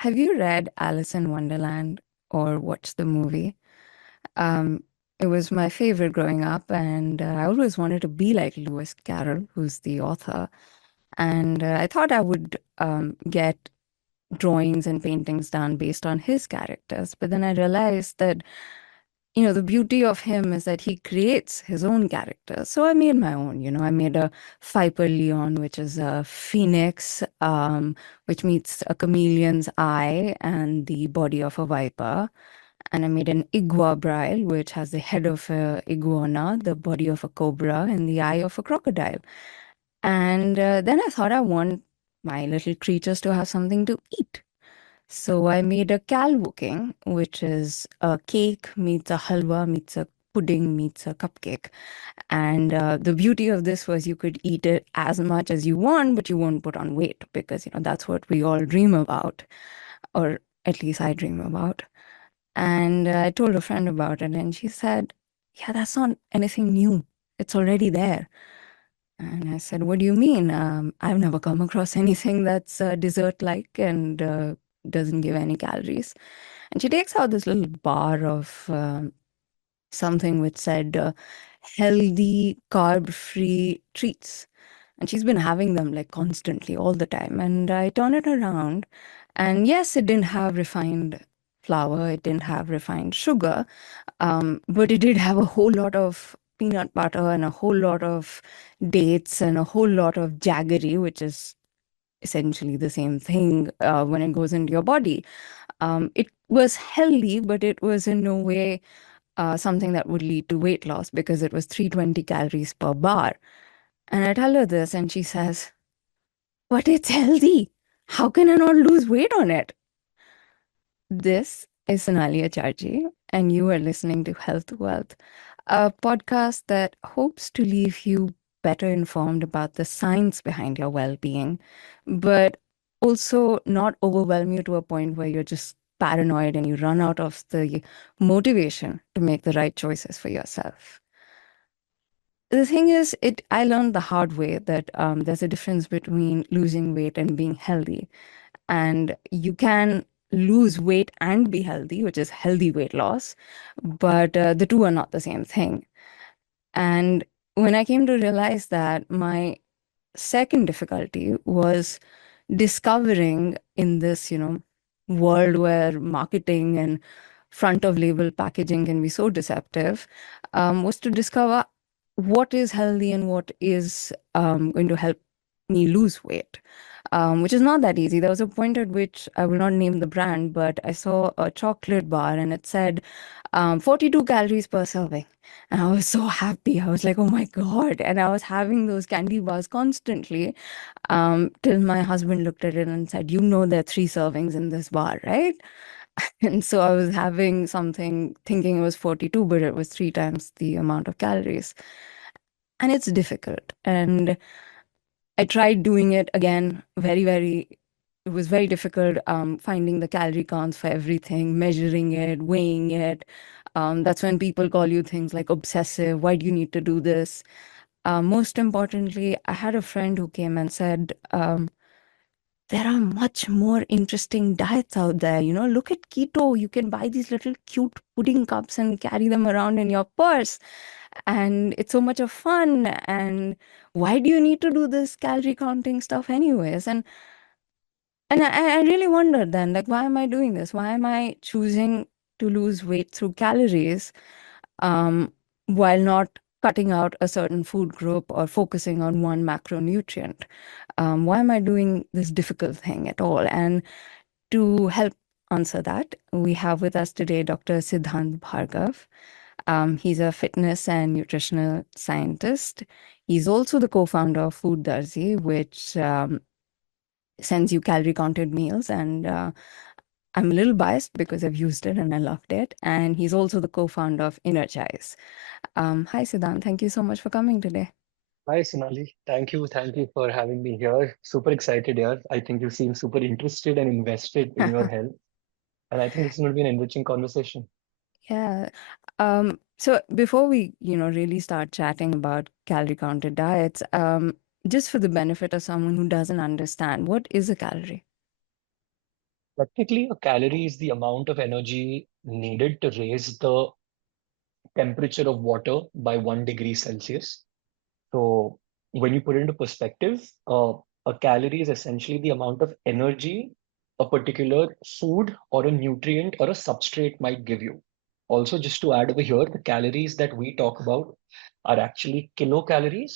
Have you read Alice in Wonderland or watched the movie? Um, it was my favorite growing up, and I always wanted to be like Lewis Carroll, who's the author. And I thought I would get drawings and paintings done based on his characters. But then I realized that, the beauty of him is that he creates his own characters. So I made my own. I made a Viper Leon, which is a phoenix, which meets a chameleon's eye and the body of a viper. And I made an iguabrile, which has the head of a iguana, the body of a cobra, and the eye of a crocodile. And then I thought I want my little creatures to have something to eat. So I made a kalvuking, which is a cake meets a halwa meets a pudding meets a cupcake. And the beauty of this was you could eat it as much as you want, but you won't put on weight because, that's what we all dream about, or at least I dream about. And I told a friend about it, and she said, "Yeah, that's not anything new. It's already there." And I said, "What do you mean? I've never come across anything that's dessert-like and doesn't give any calories." And she takes out this little bar of something which said healthy, carb-free treats. And she's been having them like constantly all the time. And I turn it around, and yes, it didn't have refined flour, it didn't have refined sugar, but it did have a whole lot of peanut butter and a whole lot of dates and a whole lot of jaggery, which is essentially the same thing when it goes into your body. It was healthy, but it was in no way something that would lead to weight loss because it was 320 calories per bar. And I tell her this, and she says, "But it's healthy. How can I not lose weight on it?" This is Sonali Acharji, and you are listening to Health Wealth, a podcast that hopes to leave you better informed about the science behind your well being, but also not overwhelm you to a point where you're just paranoid and you run out of the motivation to make the right choices for yourself. The thing is, I learned the hard way that there's a difference between losing weight and being healthy. And you can lose weight and be healthy, which is healthy weight loss, but the two are not the same thing. And when I came to realize that, my second difficulty was discovering in this, world where marketing and front of label packaging can be so deceptive, was to discover what is healthy and what is going to help me lose weight, which is not that easy. There was a point at which I will not name the brand, but I saw a chocolate bar and it said 42 calories per serving. And I was so happy. I was like, oh my God. And I was having those candy bars constantly till my husband looked at it and said, there are 3 servings in this bar, right? And so I was having something thinking it was 42, but it was 3 times the amount of calories. And it's difficult. And I tried doing it again, it was very difficult finding the calorie counts for everything, measuring it, weighing it. That's when people call you things like obsessive. Why do you need to do this? Most importantly, I had a friend who came and said, there are much more interesting diets out there. Look at keto. You can buy these little cute pudding cups and carry them around in your purse. And it's so much of fun. And why do you need to do this calorie counting stuff anyways? And I really wondered then, like, why am I doing this? Why am I choosing to lose weight through calories, um, while not cutting out a certain food group or focusing on one macronutrient? Why am I doing this difficult thing at all? And to help answer that, we have with us today Dr. Siddhant Bhargav. He's a fitness and nutritional scientist. He's also the co-founder of Food Darzi, which sends you calorie counted meals. And I'm a little biased because I've used it and I loved it. And he's also the co-founder of Energize. Hi, Siddhant. Thank you so much for coming today. Hi, Sonali. Thank you. Thank you for having me here. Super excited here. I think you seem super interested and invested in your health. And I think this is going to be an enriching conversation. Yeah. So before we, really start chatting about calorie counted diets, just for the benefit of someone who doesn't understand, what is a calorie? Technically, a calorie is the amount of energy needed to raise the temperature of water by 1 degree Celsius. So when you put it into perspective, a calorie is essentially the amount of energy a particular food or a nutrient or a substrate might give you. Also, just to add over here, the calories that we talk about are actually kilocalories.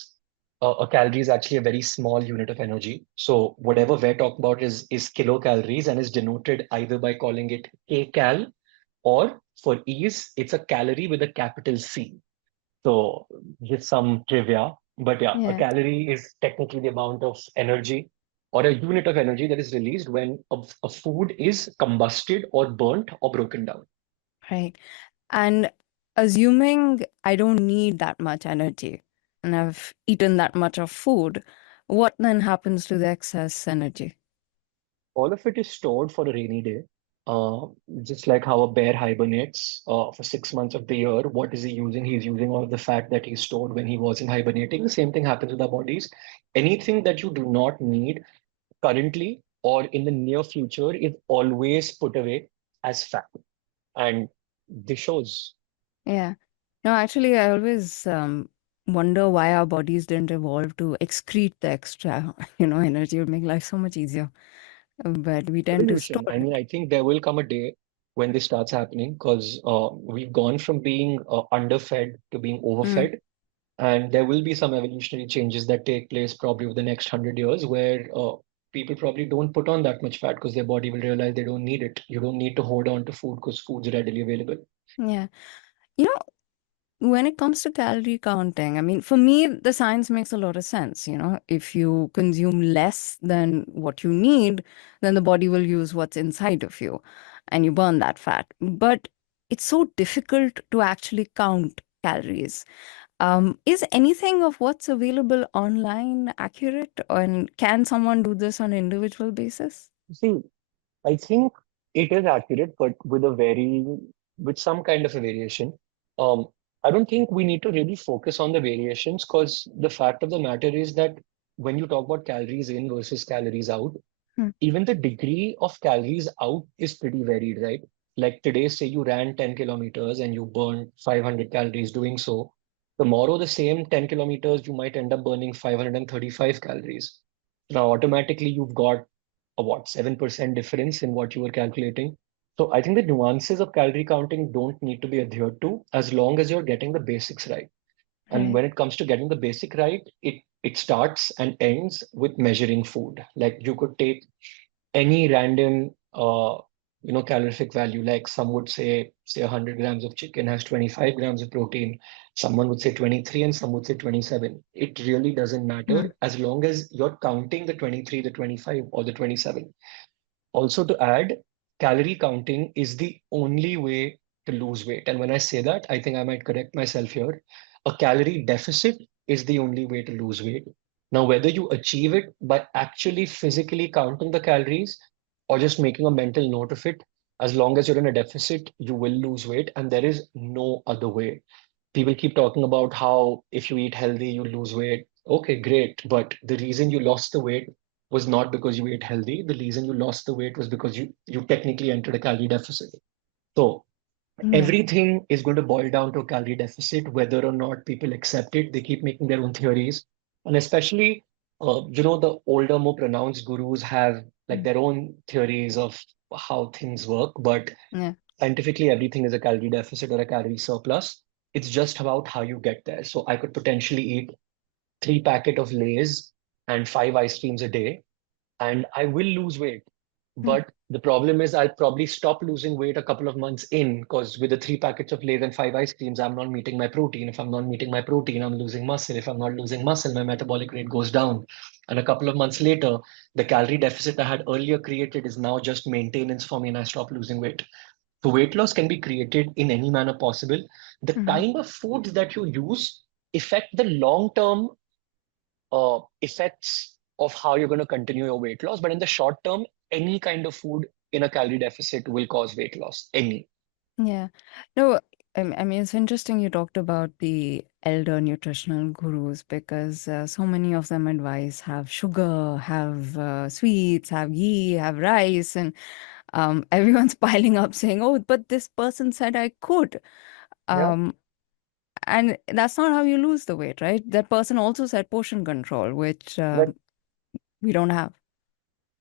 A calorie is actually a very small unit of energy. So whatever we're talking about is kilocalories and is denoted either by calling it kcal or for ease, it's a calorie with a capital C. So just some trivia. But yeah, a Yeah, calorie is technically the amount of energy or a unit of energy that is released when a food is combusted or burnt or broken down. right. And assuming I don't need that much energy and I've eaten that much of food, what then happens to the excess energy? All of it is stored for a rainy day. Uh, just like how a bear hibernates for 6 months of the year, what is he using? He's using all of the fat that he stored when he wasn't hibernating. The same thing happens with our bodies. Anything that you do not need currently or in the near future is always put away as fat. And this shows. Yeah. No, actually, I always wonder why our bodies didn't evolve to excrete the extra, energy. It would make life so much easier. But we tend to Evolution. store I mean, it. I think there will come a day when this starts happening because we've gone from being underfed to being Mm, overfed. And there will be some evolutionary changes that take place probably over the next 100 years where people probably don't put on that much fat because their body will realize they don't need it. You don't need to hold on to food because food's readily available. yeah. You know, when it comes to calorie counting, I mean, for me, the science makes a lot of sense. If you consume less than what you need, then the body will use what's inside of you and you burn that fat. But it's so difficult to actually count calories. Is anything of what's available online accurate, and can someone do this on an individual basis? See, I think it is accurate, but with some kind of a variation. Um, I don't think we need to really focus on the variations because the fact of the matter is that when you talk about calories in versus calories out, Hmm. even the degree of calories out is pretty varied, right? Like today, say you ran 10 kilometers and you burned 500 calories doing so. Tomorrow, the same 10 kilometers, you might end up burning 535 calories. Now, automatically, you've got a what, 7% difference in what you were calculating. So I think the nuances of calorie counting don't need to be adhered to as long as you're getting the basics right. And Right. when it comes to getting the basic right, it starts and ends with measuring food. Like you could take any random calorific value, like some would say 100 grams of chicken has 25 grams of protein, someone would say 23 and some would say 27. It really doesn't Hmm. matter as long as you're counting the 23, the 25 or the 27. Also, to add, calorie counting is the only way to lose weight. And when I say that, I think I might correct myself here. A calorie deficit is the only way to lose weight. Now, whether you achieve it by actually physically counting the calories or just making a mental note of it, as long as you're in a deficit, you will lose weight. And there is no other way. People keep talking about how if you eat healthy, you lose weight. Okay, great. But the reason you lost the weight was not because you ate healthy. The reason you lost the weight was because you technically entered a calorie deficit. So Yeah. everything is going to boil down to a calorie deficit, whether or not people accept it. They keep making their own theories. And especially, the older, more pronounced gurus have like Mm. their own theories of how things work. But Yeah. scientifically, everything is a calorie deficit or a calorie surplus. It's just about how you get there. So I could potentially eat 3 packet of Lay's and 5 ice creams a day, and I will lose weight. Mm. But the problem is I'll probably stop losing weight a couple of months in because with the 3 packets of Lay's and 5 ice creams, I'm not meeting my protein. If I'm not meeting my protein, I'm losing muscle. If I'm not losing muscle, my metabolic rate goes down. And a couple of months later, the calorie deficit I had earlier created is now just maintenance for me and I stop losing weight. So weight loss can be created in any manner possible. The Mhm. kind of foods that you use affect the long-term effects of how you're going to continue your weight loss. But in the short term, any kind of food in a calorie deficit will cause weight loss. Any. Yeah. No, I mean, it's interesting you talked about the elder nutritional gurus because so many of them advise have sugar, have sweets, have ghee, have rice. And Everyone's piling up saying, "Oh, but this person said I could." Yeah. Um, and that's not how you lose the weight, right? That person also said portion control, which Like we don't have.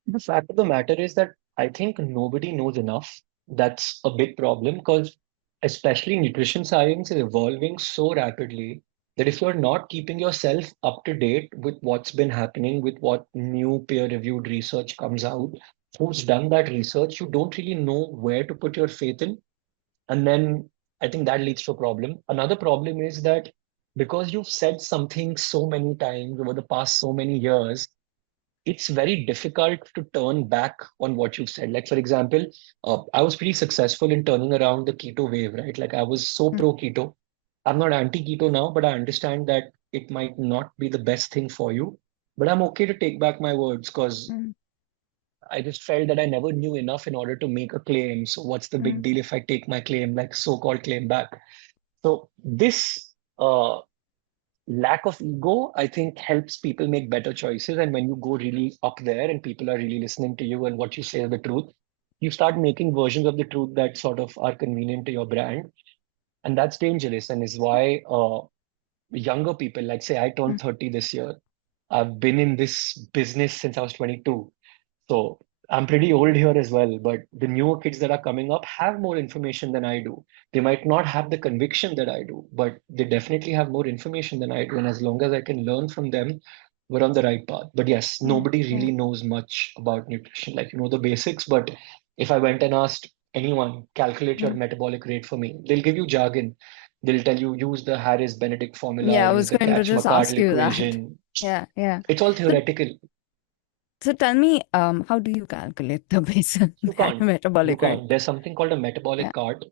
the fact of the matter is that I think nobody knows enough. That's a big problem because especially nutrition science is evolving so rapidly that if you're not keeping yourself up to date with what's been happening, with what new peer-reviewed research comes out, who's done that research, you don't really know where to put your faith in. And then I think that leads to a problem. Another problem is that because you've said something so many times over the past so many years, it's very difficult to turn back on what you've said. Like, for example, I was pretty successful in turning around the keto wave, right? Like, I was so Mm, pro keto. I'm not anti keto now, but I understand that it might not be the best thing for you. But I'm okay to take back my words because mm, I just felt that I never knew enough in order to make a claim. So, what's the big mm, deal if I take my claim, like so called claim back? So, this lack of ego, I think, helps people make better choices. And when you go really up there and people are really listening to you and what you say is the truth, you start making versions of the truth that sort of are convenient to your brand. And that's dangerous and is why younger people, like say I turned mm, 30 this year, I've been in this business since I was 22. So I'm pretty old here as well, but the newer kids that are coming up have more information than I do. They might not have the conviction that I do, but they definitely have more information than I do. And as long as I can learn from them, we're on the right path. But yes, mm, nobody yeah. really knows much about nutrition. Like, you know, the basics, but if I went and asked anyone, calculate your Mm. metabolic rate for me, they'll give you jargon. They'll tell you use the Harris Benedict formula, Yeah, I use was the going to Catch just McCardle ask you that. equation. Yeah, yeah. It's all So, theoretical. so tell me, how do you calculate the basal You can't. You metabolic rate? can't. There's something called a Yeah. metabolic card,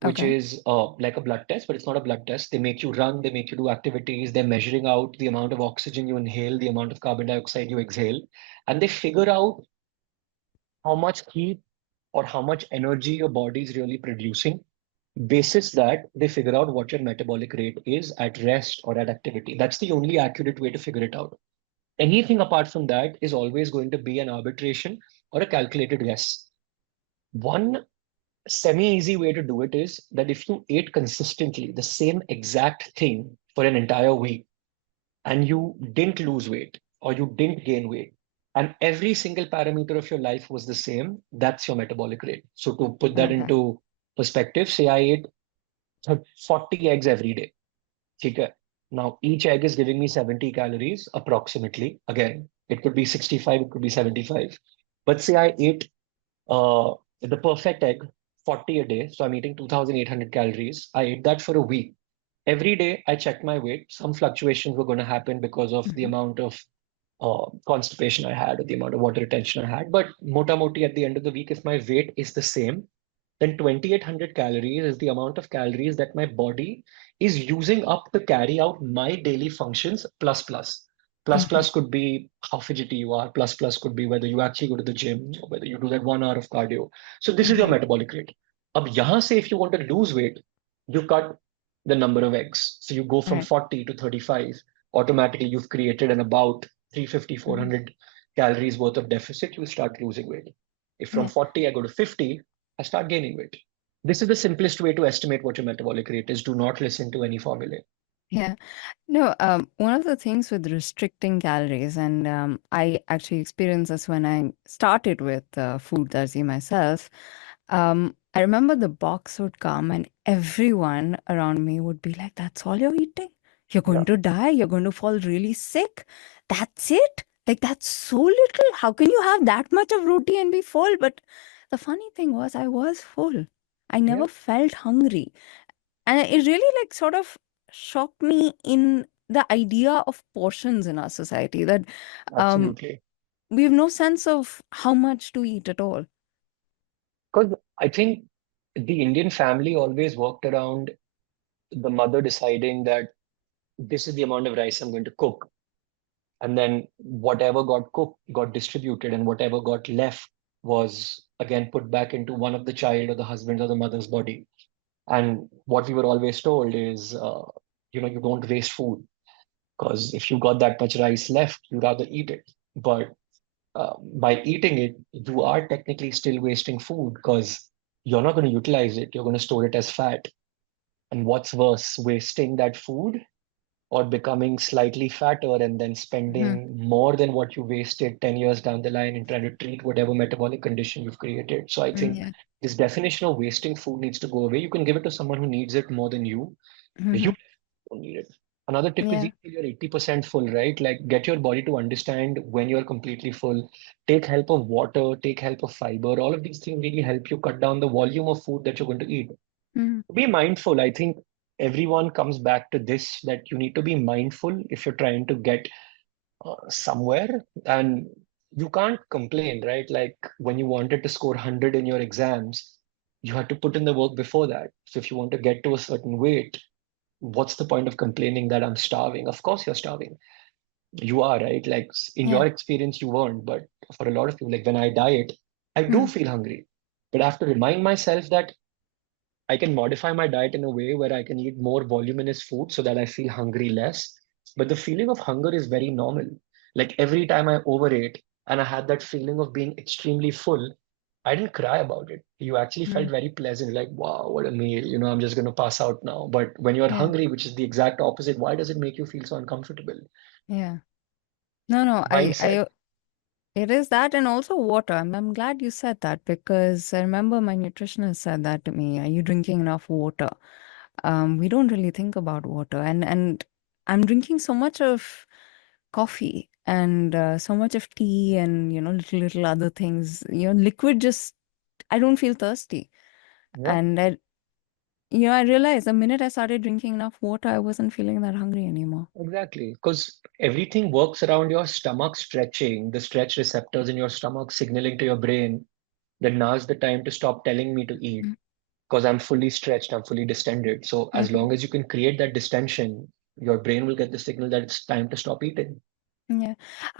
which Okay. is like a blood test, but it's not a blood test. They make you run, they make you do activities, they're measuring out the amount of oxygen you inhale, the amount of carbon dioxide you exhale, and they figure out how much heat or how much energy your body is really producing. Basis that, they figure out what your metabolic rate is at rest or at activity. That's the only accurate way to figure it out. Anything apart from that is always going to be an arbitration or a calculated guess. One semi-easy way to do it is that if you ate consistently the same exact thing for an entire week and you didn't lose weight or you didn't gain weight and every single parameter of your life was the same, that's your metabolic rate. So to put that Okay. into perspective, say I ate 40 eggs every day. Okay. Now each egg is giving me 70 calories approximately. Again, it could be 65, it could be 75. But say I ate uh, the perfect egg, 40 a day. So I'm eating 2,800 calories. I ate that for a week. Every day I checked my weight. Some fluctuations were going to happen because of the Mhm. amount of constipation I had or the amount of water retention I had. But mota moti at the end of the week, if my weight is the same, then 2,800 calories is the amount of calories that my body is using up to carry out my daily functions plus plus. Plus Mhm. plus could be how fidgety you are. Plus plus could be whether you actually go to the gym or whether you do that 1 hour of cardio. So this is your Mhm. metabolic rate. Ab yahan se if you want to lose weight, you cut the number of eggs. So you go from Right. 40 to 35. Automatically, you've created an about 350, Mhm. 400 calories worth of deficit. You start losing weight. If from Yeah. 40 I go to 50, I start gaining weight. This is the simplest way to estimate what your metabolic rate is. Do not listen to any formula. Yeah. No, one of the things with restricting calories, and I actually experienced this when I started with Food Darzi myself. I remember the box would come, and everyone around me would be like, "That's all you're eating? You're Yeah, going to die. You're going to fall really sick. That's it? Like, that's so little. How can you have that much of roti and be full?" But the funny thing was, I was full. I yeah, never felt hungry. And it really like sort of shocked me in the idea of portions in our society that um, absolutely. we have no sense of how much to eat at all. Because I think the Indian family always worked around the mother deciding that this is the amount of rice I'm going to cook. And then whatever got cooked got distributed, and whatever got left was again put back into one of the child or the husband's or the mother's body. And what we were always told is, you don't waste food because if you got that much rice left, you rather eat it. But by eating it, you are technically still wasting food because you're not going to utilize it. You're going to store it as fat. And what's worse, wasting that food or becoming slightly fatter and then Mm-hmm. spending more than what you wasted 10 years down the line in trying to treat whatever metabolic condition you've created. So I think Yeah. this definition of wasting food needs to go away. You can give it to someone who needs it more than you. Mm-hmm. You don't need it. Another tip is Yeah. eat till you're 80% full, right? Like get your body to understand when you're completely full. Take help of water, take help of fiber. All of these things really help you cut down the volume of food that you're going to eat. Mm-hmm. Be mindful. I think everyone comes back to this that you need to be mindful if you're trying to get somewhere, and you can't complain, right? Like when you wanted to score 100 in your exams, you had to put in the work before that. So if you want to get to a certain weight, what's the point of complaining that I'm starving? Of course you're starving. You are, right? Like in Yeah. your experience, you weren't, but for a lot of people, like when I diet, I do Mm-hmm. feel hungry. But I have to remind myself that I can modify my diet in a way where I can eat more voluminous food so that I feel hungry less. But the feeling of hunger is very normal. Like every time I overate and I had that feeling of being extremely full, I didn't cry about it. You actually felt very pleasant, like, wow, what a meal. I'm just going to pass out now. But when you're Yeah. hungry, which is the exact opposite, why does it make you feel so uncomfortable? Yeah. No, no, Mindset. it is that and also water. I'm glad you said that because I remember my nutritionist said that to me. Are you drinking enough water? We don't really think about water, and I'm drinking so much of coffee and so much of tea and little other things. Liquid just I don't feel thirsty, Yeah, and I realized the minute I started drinking enough water, I wasn't feeling that hungry anymore. exactly. Because everything works around your stomach stretching, the stretch receptors in your stomach signaling to your brain then now's the time to stop telling me to eat because I'm fully stretched, I'm fully distended. So as Mm-hmm. long as you can create that distension, your brain will get the signal that it's time to stop eating. Yeah.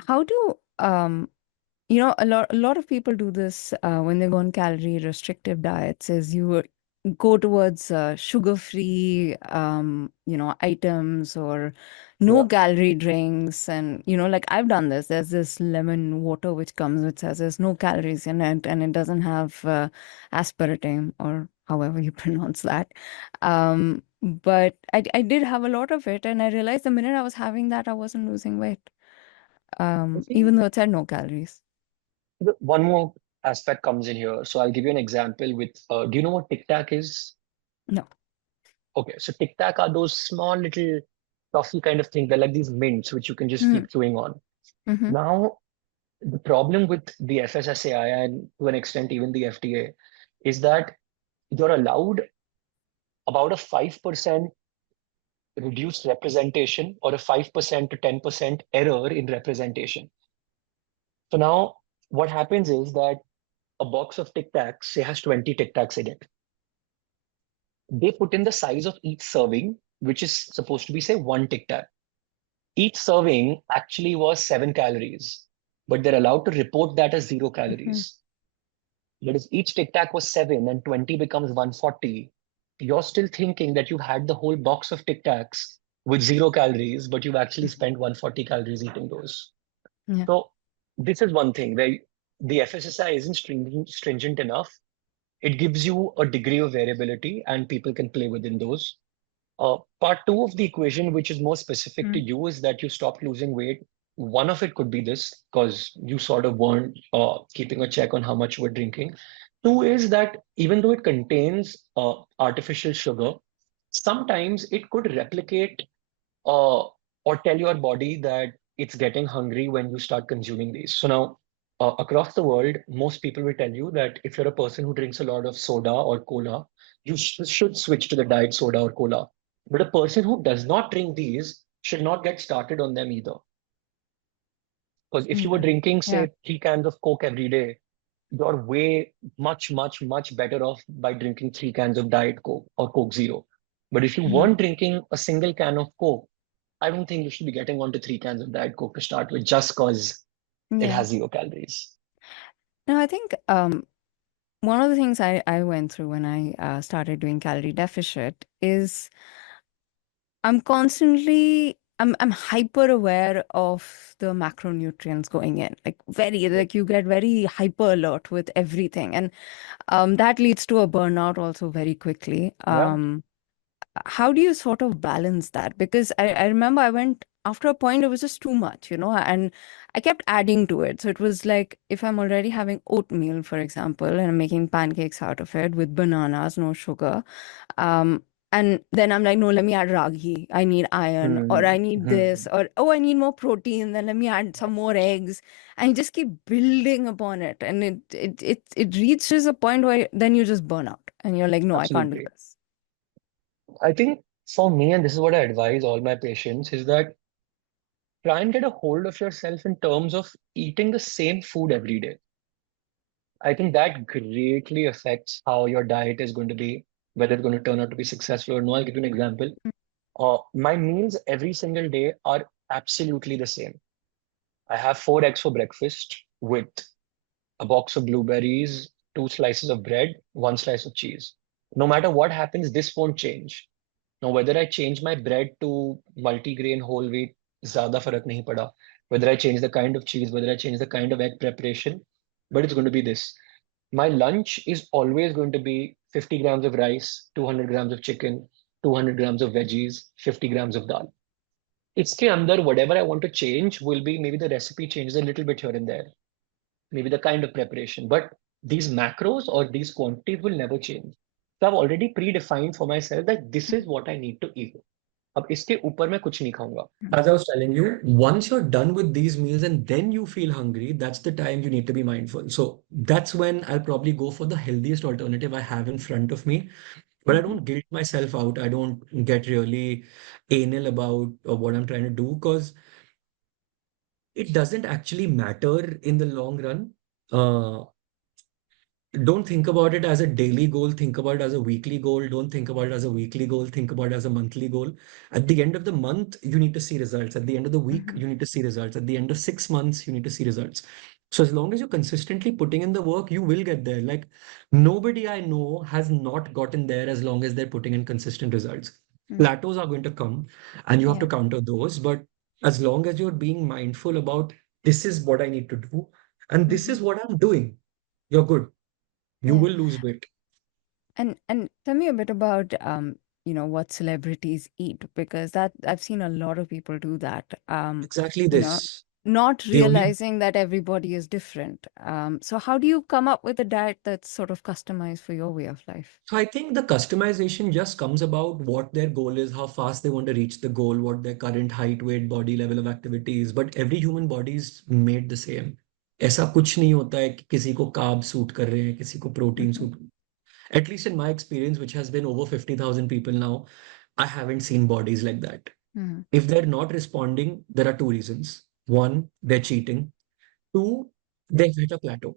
How do a lot of people do this when they go on calorie restrictive diets is you go towards sugar-free items or no Yeah, calorie drinks and like I've done this. There's this lemon water which comes which says there's no calories in it and it doesn't have aspartame or however you pronounce that. But I did have a lot of it and I realized the minute I was having that I wasn't losing weight, I see. even though it said no calories. One more aspect comes in here. So I'll give you an example with, do you know what Tic Tac is? No. Okay, so Tic Tac are those small little toffee kind of thing. They're like these mints which you can just Mm, keep chewing on. mm-hmm, Now, the problem with the FSSAI and to an extent even the FDA is that you're allowed about a 5% reduced representation or a 5% to 10% error in representation. So now what happens is that a box of Tic Tacs, say, has 20 Tic Tacs in it. They put in the size of each serving, which is supposed to be, say, one Tic Tac. Each serving actually was 7 calories, but they're allowed to report that as 0 mm-hmm. calories. That is, each Tic Tac was 7 and 20 becomes 140. You're still thinking that you had the whole box of Tic Tacs with 0 calories, but you've actually spent 140 calories eating those. Yeah. So this is one thing where the FSSI isn't stringent enough. It gives you a degree of variability and people can play within those. Part two of the equation, which is more specific to Mm, you, is that you stopped losing weight. One of it could be this, because you sort of weren't keeping a check on how much you were drinking. Two is that even though it contains artificial sugar, sometimes it could replicate or tell your body that it's getting hungry when you start consuming these. So now, across the world, most people will tell you that if you're a person who drinks a lot of soda or cola, you should switch to the diet soda or cola. But a person who does not drink these should not get started on them either. Because if you were right. drinking, Yeah. say, 3 cans of Coke every day, you're way much, much, much better off by drinking 3 cans of Diet Coke or Coke Zero. But if you Mm, weren't drinking a single can of Coke, I don't think you should be getting onto 3 cans of Diet Coke to start with just because it yeah. has 0 calories. Now, I think one of the things I went through when I started doing calorie deficit is I'm I'm hyper aware of the macronutrients going in. Like very Yeah. like you get very hyper alert with everything. And that leads to a burnout also very quickly. Yeah. How do you sort of balance that? Because I remember I went after a point, it was just too much, and I kept adding to it. So it was like if I'm already having oatmeal, for example, and I'm making pancakes out of it with bananas, no sugar. Um, and then I'm like, no, let me add ragi. I need iron, or I Hmm. need this, Hmm. or oh, I need more protein. Then let me add some more eggs, and you just keep building upon it, and it reaches a point where then you just burn out, and you're like, no, I can't do Absolutely. this. I think for me, and this is what I advise all my patients, is that try and get a hold of yourself in terms of eating the same food every day. I think that greatly affects how your diet is going to be, whether it's going to turn out to be successful or no. I'll give you an example. My meals every single day are absolutely the same. I have 4 eggs for breakfast with a box of blueberries, 2 slices of bread, 1 slice of cheese. No matter what happens, this won't change. Now, whether I change my bread to multigrain whole wheat, ज़्यादा फर्क नहीं पड़ा. Whether I change the kind of cheese, whether I change the kind of egg preparation, but it's going to be this. My lunch is always going to be 50 grams of rice, 200 grams of chicken, 200 grams of veggies, 50 grams of dal. इसके अंदर whatever I want to change will be maybe the recipe changes a little bit here and there, maybe the kind of preparation, but these macros or these quantities will never change. So I've already predefined for myself that this is what I need to eat. अब इसके ऊपर मैं कुछ नहीं खाऊंगा. As I was telling you, once you're done with these meals and then you feel hungry, that's the time you need to be mindful. So that's when I'll probably go for the healthiest alternative I have in front of me. But I Mhm, don't guilt myself out. I don't get really anal about what I'm trying to do because it doesn't actually matter in the long run. Uh, don't think about it as a daily goal. Think about it as a weekly goal. Don't think about it as a weekly goal. Think about it as a monthly goal. At the end of the month, you need to see results. At the end of the week, mhm, you need to see results. At the end of 6 months, you need to see results. So as long as you're consistently putting in the work, you will get there. Like nobody I know has not gotten there as long as they're putting in consistent results. mm. Plateaus are going to come and you have Yeah, to counter those. But as long as you're being mindful about this is what I need to do and this mhm, is what I'm doing, you're good. You yeah. will lose weight. And tell me a bit about what celebrities eat, because that I've seen a lot of people do that. Exactly You know, this. not The only realizing that everybody is different. So how do you come up with a diet that's sort of customized for your way of life? so I think the customization just comes about what their goal is, how fast they want to reach the goal, what their current height, weight, body level of activity is. But every human body is made the same. ऐसा कुछ नहीं होता है कि किसी को carb suit कर रहे हैं, किसी को protein Mhm, suit. At least in my experience, which has been over 50,000 people now, I haven't seen bodies like that. mhm, If they're not responding, there are two reasons. One, they're cheating. Two, they've hit a plateau.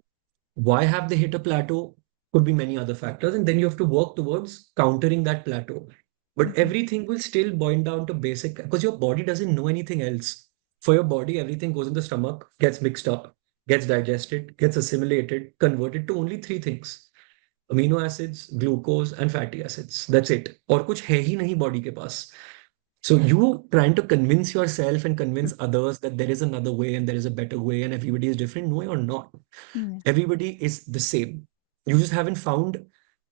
Why have they hit a plateau? Could be many other factors. And then you have to work towards countering that plateau. But mhm, everything will still boil down to basic because your body doesn't know anything else. For your body, everything goes in the stomach, gets mixed up, gets digested, gets assimilated, converted to only three things: amino acids, glucose, and fatty acids. That's it. और कुछ है ही नहीं body के पास. So you trying to convince yourself and convince others that there is another way and there is a better way and everybody is different. No, you're not. mhm. Everybody is the same. You just haven't found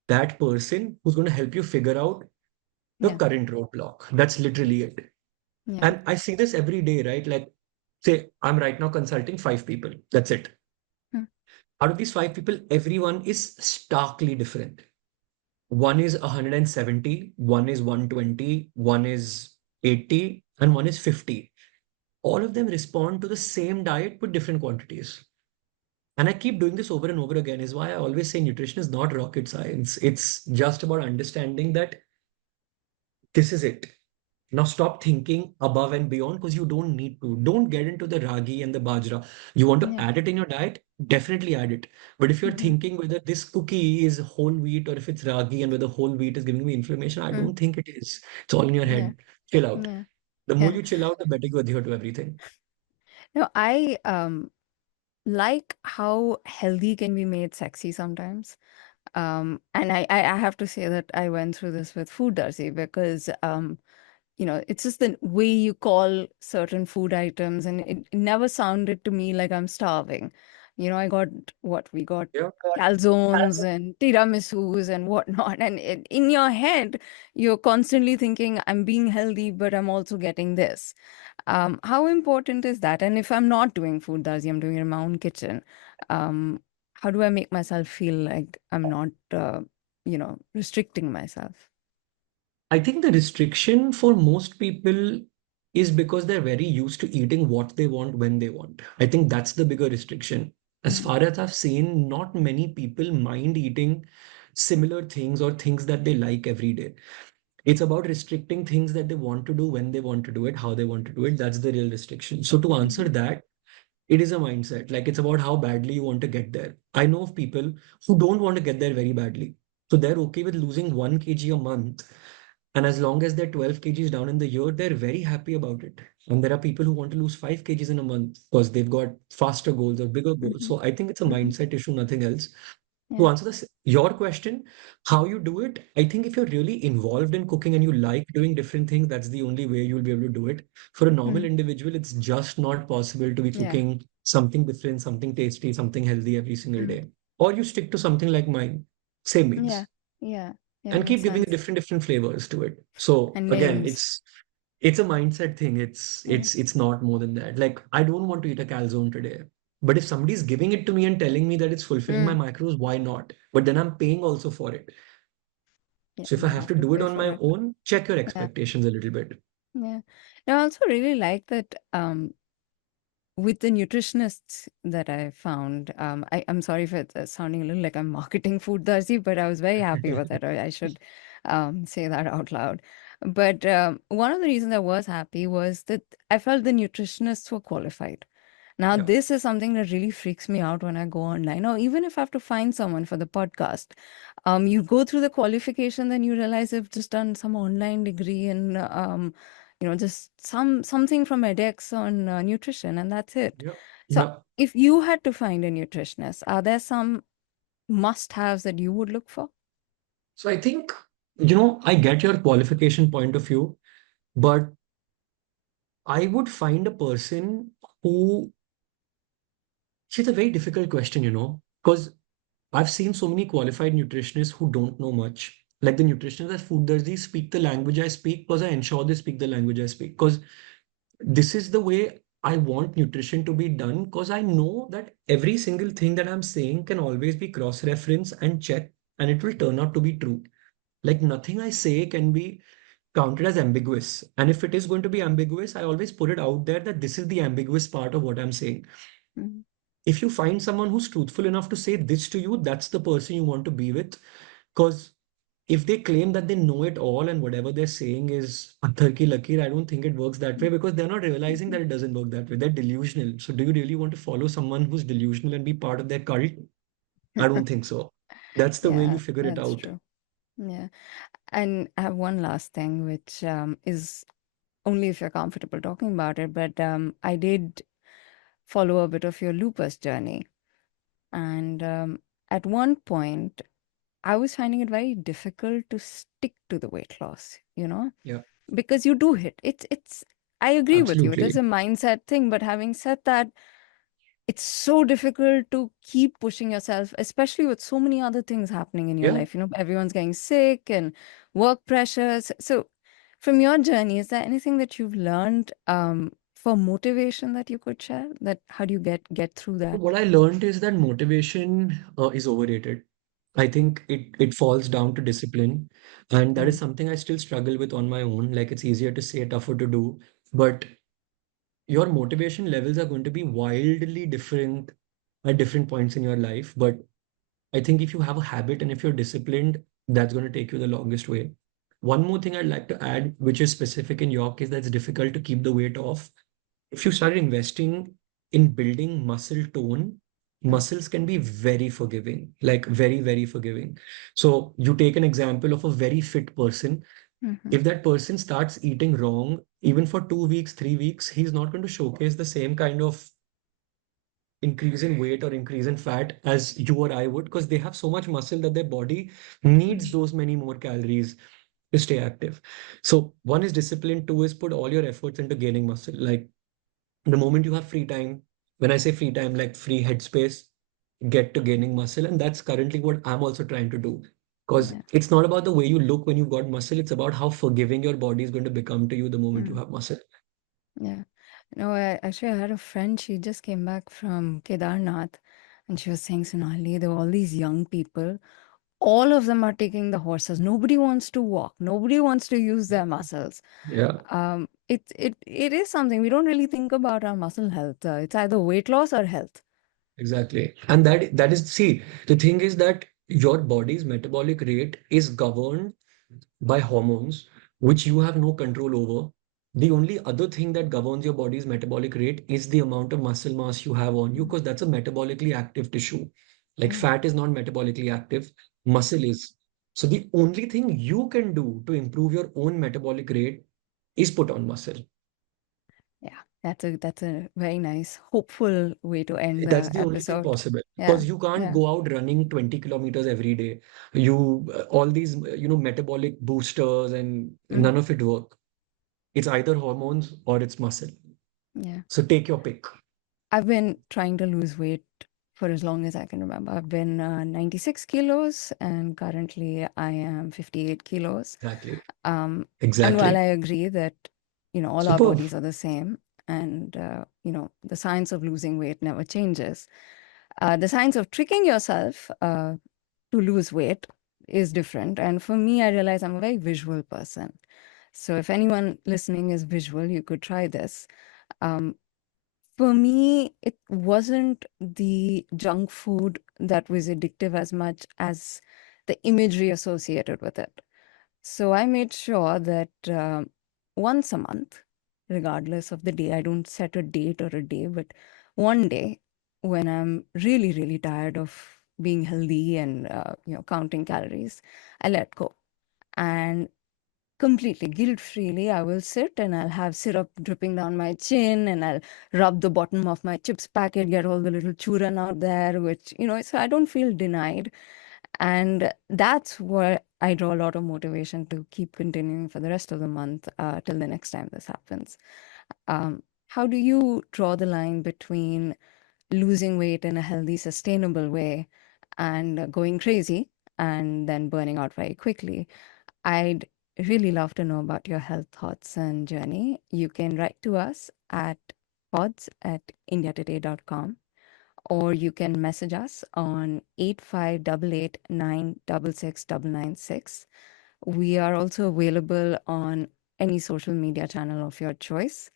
that person who's going to help you figure out the Yeah, current roadblock. That's literally it. yeah, And I see this every day, right? Like, say, I'm right now consulting 5 people. That's it. mm, Out of these 5 people, everyone is starkly different. One is 170, one is 120, one is 80, and one is 50. All of them respond to the same diet with different quantities. And I keep doing this over and over again, is why I always say nutrition is not rocket science. It's just about understanding that this is it. Now stop thinking above and beyond because you don't need to. Don't get into the ragi and the bajra. You want to yeah, add it in your diet? Definitely add it. But if you're mhm, thinking whether this cookie is whole wheat or if it's ragi and whether whole wheat is giving me inflammation, I mm, don't think it is. It's all in your yeah, head. Chill out. yeah, The more yeah. you chill out, the better you adhere to everything. No, I like how healthy can be made sexy sometimes. And I have to say that I went through this with Food Darcy, because it's just the way you call certain food items, and it never sounded to me like I'm starving. I got what we got Yeah. calzones and tiramisus and whatnot, and in your head, you're constantly thinking, I'm being healthy, but I'm also getting this. How important is that? And if I'm not doing food, Darzi, I'm doing it in my own kitchen. Um, how do I make myself feel like I'm not, restricting myself? I think the restriction for most people is because they're very used to eating what they want when they want. I think that's the bigger restriction. As Mm, far as I've seen, not many people mind eating similar things or things that they like every day. It's about restricting things that they want to do when they want to do it, how they want to do it. That's the real restriction. So, to answer mhm, that, it is a mindset. Like it's about how badly you want to get there. I know of people who don't want to get there very badly. So they're okay with losing 1 kg a month. And as long as they're 12 kgs down in the year, they're very happy about it. And there are people who want to lose 5 kgs in a month because they've got faster goals or bigger goals. mhm, So I think it's a mhm. mindset issue, nothing else. To Yeah. answer your question, how you do it, I think if you're really involved in cooking and you like doing different things, that's the only way you'll be able to do it. For a normal Mm, individual, it's just not possible to be yeah. cooking something different, something tasty, something healthy every single Mm, day. Or you stick to something like mine, same yeah. meals, Yeah. Yeah. and keep Makes giving it sense. different flavors to it. So And again, names. it's a mindset thing. It's Yeah. it's it's not more than that. Like I don't want to eat a calzone today. But if somebody's giving it to me and telling me that it's fulfilling my Mm, macros, why not? But then I'm paying also for it. yeah. So if I You have have to to do it pay on for my it. own, check your Yeah. expectations a little bit. Yeah. Now, I also really like that with the nutritionists that I found, I'm sorry if it's sounding a little like I'm marketing Food Darzi, but I was very happy with it. I should say that out loud. But one of the reasons I was happy was that I felt the nutritionists were qualified. Now, Yeah. this is something that really freaks me out when I go online, or even if I have to find someone for the podcast. You go through the qualification, then you realize they've just done some online degree and just something from edX on nutrition, and that's it. Yeah. So, Yeah. if you had to find a nutritionist, are there some must-haves that you would look for? So I think, I get your qualification point of view, but I would find a person who, it's a very difficult question, because I've seen so many qualified nutritionists who don't know much. Like the nutritionists at Food Darzi speak the language I speak because I ensure they speak the language I speak. Because this is the way I want nutrition to be done. Because I know that every single thing that I'm saying can always be cross-referenced and checked, and it will turn out to be true. Like nothing I say can be counted as ambiguous. And if it is going to be ambiguous, I always put it out there that this is the ambiguous part of what I'm saying. Mhm. If you find someone who's truthful enough to say this to you, that's the person you want to be with. Because if they claim that they know it all and whatever they're saying is Atthar ki lakir, I don't think it works that way because they're not realizing that it doesn't work that way. They're delusional. So do you really want to follow someone who's delusional and be part of their cult? I don't think so. That's the way you Yeah, figure it that's out. true. Yeah. And I have one last thing, which is only if you're comfortable talking about it, but I did follow a bit of your lupus journey. And at one point, I was finding it very difficult to stick to the weight loss, Yeah, because you do hit. I agree with you. It is absolutely. a mindset thing, but having said that, it's so difficult to keep pushing yourself, especially with so many other things happening in your Yeah. life. Everyone's getting sick and work pressures. So, from your journey, is there anything that you've learned for motivation that you could share? That how do you get through that? What I learned is that motivation is overrated. I think it falls down to discipline, and that is Mm, something I still struggle with on my own. Like it's easier to say, tougher to do, but your motivation levels are going to be wildly different at different points in your life. But I think if you have a habit and if you're disciplined, that's going to take you the longest way. One more thing I'd like to add, which is specific in your case, that's difficult to keep the weight off. If you start investing in building muscle tone, mm, muscles can be very forgiving, like very, very forgiving. So you take an example of a very fit person. mhm, If that person starts eating wrong, even for 2 weeks, 3 weeks, he's not going to showcase the same kind of increase in weight or increase in fat as you or I would, because they have so much muscle that their body needs those many more calories. to stay active. So one is discipline, two is put all your efforts into gaining muscle. Like the moment you have free time, when I say free time, like free headspace, get to gaining muscle. And that's currently what I'm also trying to do. Because Yeah. it's not about the way you look when you've got muscle, it's about how forgiving your body is going to become to you the moment you Mm. have muscle. Yeah. No, actually, I had a friend, she just came back from Kedarnath and she was saying, Sonali, there were all these young people. All of them are taking the horses. Nobody wants to walk. Nobody wants to use their muscles. Yeah, It is something we don't really think about our muscle health. It's either weight loss or health. exactly. And that is, see, the thing is that your body's metabolic rate is governed by hormones, which you have no control over. The only other thing that governs your body's metabolic rate is the amount of muscle mass you have on you, because that's a metabolically active tissue. Like Mm. fat is not metabolically active, muscle is. So the only thing you can do to improve your own metabolic rate is put on muscle. Yeah, that's a very nice, hopeful way to end That's the the only thing episode. possible, Yeah, because you can't yeah. go out running 20 kilometers every day. You all these metabolic boosters and Mm, none of it work. It's either hormones or it's muscle. yeah. So take your pick. I've been trying to lose weight for as long as I can remember. I've been 96 kilos and currently I am 58 kilos. Exactly. Um, and while Exactly. I agree that, all our Superb. bodies are the same and, the science of losing weight never changes, the science of tricking yourself to lose weight is different. And for me, I realize I'm a very visual person. So if anyone listening is visual, you could try this. Um, for me, it wasn't the junk food that was addictive as much as the imagery associated with it. So I made sure that once a month, regardless of the day, I don't set a date or a day, but one day when I'm really, really tired of being healthy and counting calories, I let go. And completely guilt freely, I will sit and I'll have syrup dripping down my chin and I'll rub the bottom of my chips packet, get all the little churran out there, which, so I don't feel denied. And that's where I draw a lot of motivation to keep continuing for the rest of the month till the next time this happens. How do you draw the line between losing weight in a healthy, sustainable way and going crazy and then burning out very quickly? I'd really love to know about your health thoughts and journey. You can write to us at pods@indiatoday.com or you can message us on 8588896696. We are also available on any social media channel of your choice.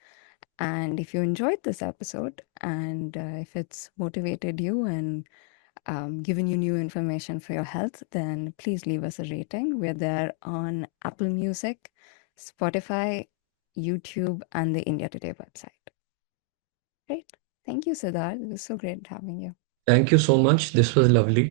And if you enjoyed this episode and if it's motivated you and given you new information for your health, then please leave us a rating. We're there on Apple Music, Spotify, YouTube, and the India Today website. Great. Thank you, Siddharth. It was so great having you. Thank you so much. This was lovely.